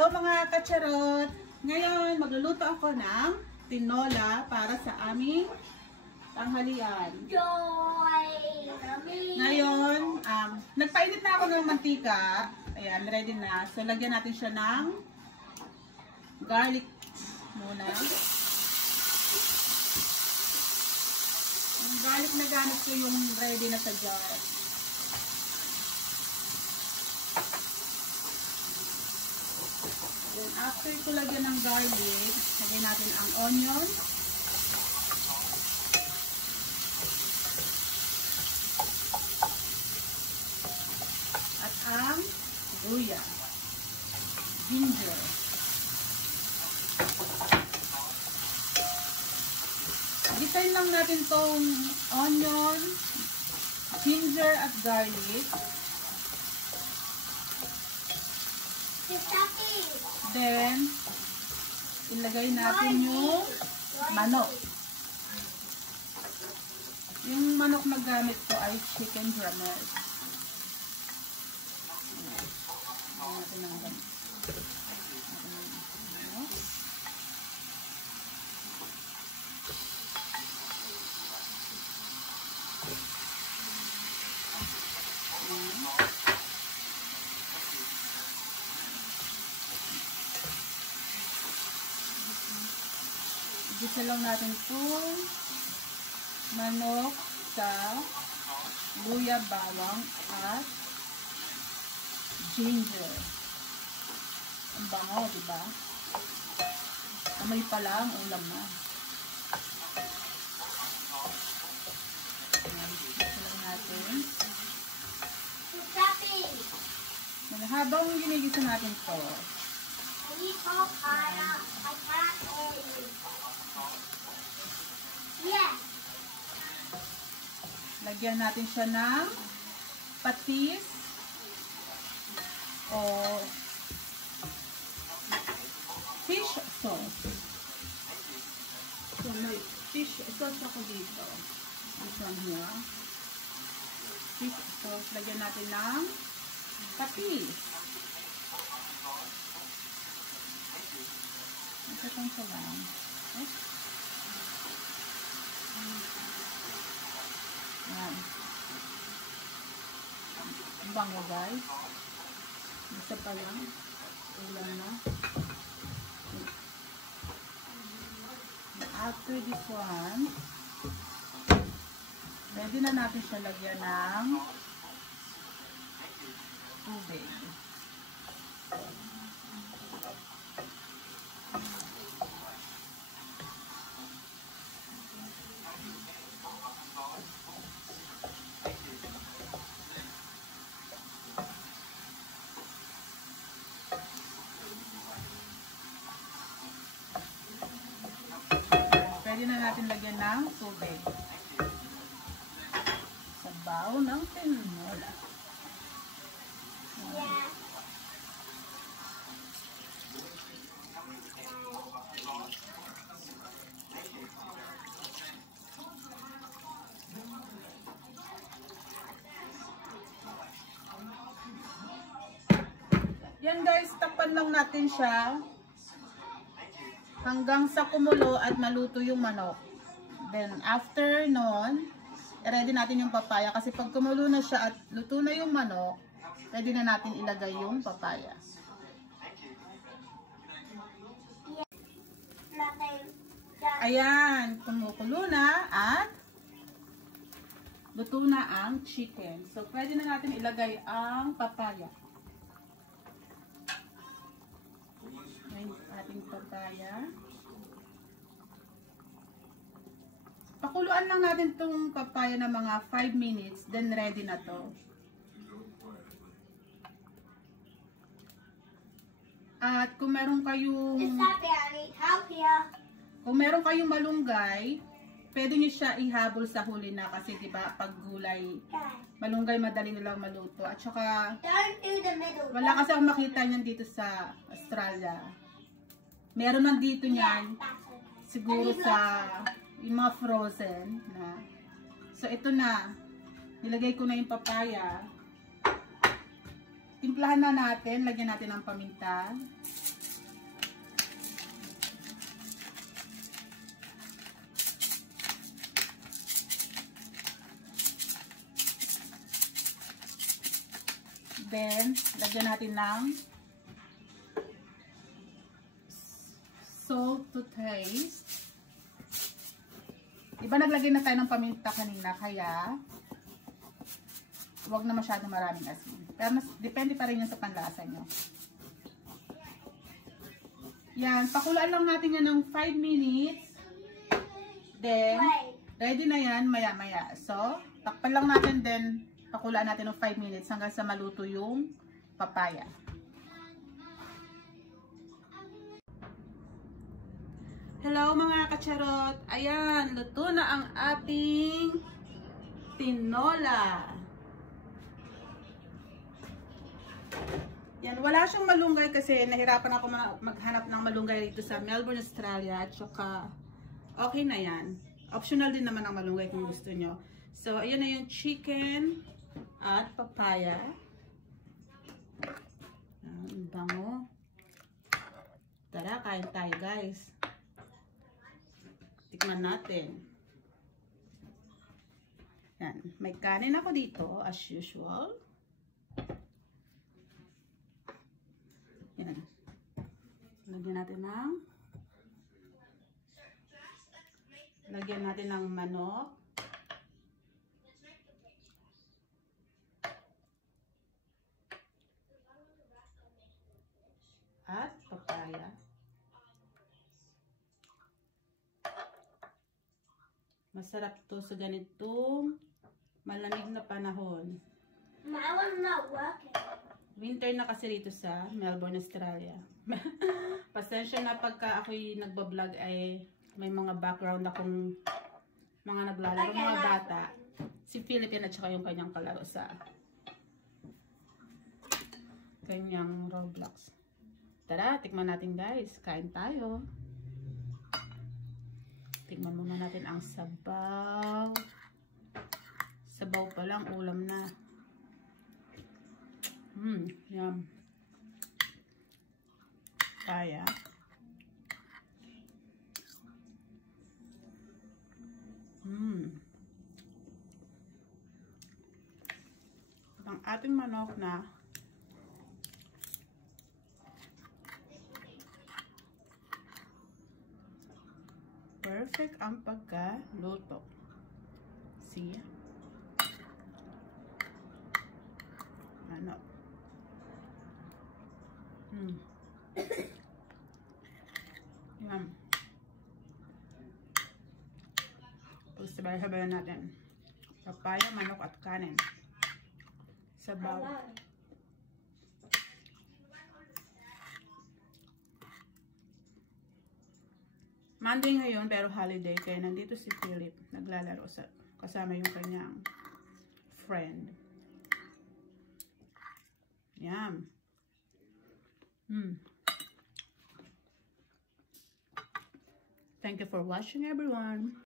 Hello mga kacharot! Ngayon, magluluto ako ng tinola para sa aming tanghalian. Ngayon, nagpainit na ako ng mantika. Ayan, ready na. So, lagyan natin siya ng garlic muna. Yung garlic na gamit ko yung ready na sa jar. Then, after ko lagyan ng garlic, lagyan natin ang onion. At ang luya. Ginger. Gisayin lang natin tong onion, ginger at garlic. Then, ilagay natin yung manok. Yung manok na gamit ko ay chicken drummer. Natin ang ganito. Gisa lang natin itong manok sa luya, bawang at ginger. Ang bango, diba? Amoy pa lang, ulam na. Gisa lang natin. Habang ginigisa natin ito, lagyan natin siya ng patis o fish sauce. So, may fish sauce ako dito. This one here. Fish sauce. Lagyan natin ng patis. Ito sa lang. Yan. Ang bango guys. Gusto pa lang. Ulam na. After this one, ready na natin siya lagyan ng tubig. Pwede na natin lagyan ng tubig. Sabaw ng tinola. Yan guys, takpan lang natin siya hanggang sa kumulo at maluto yung manok. Then after nun, ready natin yung papaya kasi pag kumulo na siya at luto na yung manok, ready na natin ilagay yung papaya. Ayan, kumukulo na at luto na ang chicken. So pwede na natin ilagay ang papaya. Yung ating papaya. Pakuluan lang natin itong papaya na mga 5 minutes, then ready na to. At kung meron kayong malunggay, pwede nyo siya ihabol sa huli na kasi diba pag gulay, malunggay madali nilang maluto. At saka wala kasi akong makita niyan dito sa Australia. Meron nandito niyan siguro sa yung mga frozen na. So ito na, nilagay ko na yung papaya. Timplahan na natin, lagyan natin ng paminta. Then, lagyan natin ng salt to taste. Diba naglagay na tayo ng paminta kanina, kaya huwag na masyadong maraming asin. Pero depende pa rin yan sa panlasa nyo. Yan, pakulaan lang natin yan ng 5 minutes. Then, ready na yan maya-maya. So, takpan lang natin, then pakulaan natin ng 5 minutes hanggang sa maluto yung papaya. Hello mga kacharot! Ayan, luto na ang ating tinola. Yan, wala siyang malunggay kasi nahirapan ako maghanap ng malunggay dito sa Melbourne, Australia. At saka, okay na yan. Optional din naman ang malunggay kung gusto nyo. So, ayan na yung chicken at papaya. Ang bango. Tara, kain tayo guys. Tikman natin. Yan. May kanin ako dito, as usual. Yan. Lagyan natin ng manok. At papaya. Masarap to sa ganitong malamig na panahon. Winter na kasi dito sa Melbourne, Australia. Pasensya na pagka ako'y nagbablog ay may mga background akong mga naglalaro, mga bata. Si Philippine at saka yung kanyang kalaro sa kanyang Roblox. Tara, tikman natin guys. Kain tayo. Tingnan muna natin ang sabaw. Sabaw pa lang, ulam na. Yum. Kaya. Ang ating manok na perfect ang pagkaluto. See? Ano? Yan. Sabay-sabayan natin. Papaya, manok at kanin. Sabaw. Monday ngayon pero holiday kaya nandito si Philip naglalaro kasama yung kanyang friend. Yum. Thank you for watching everyone.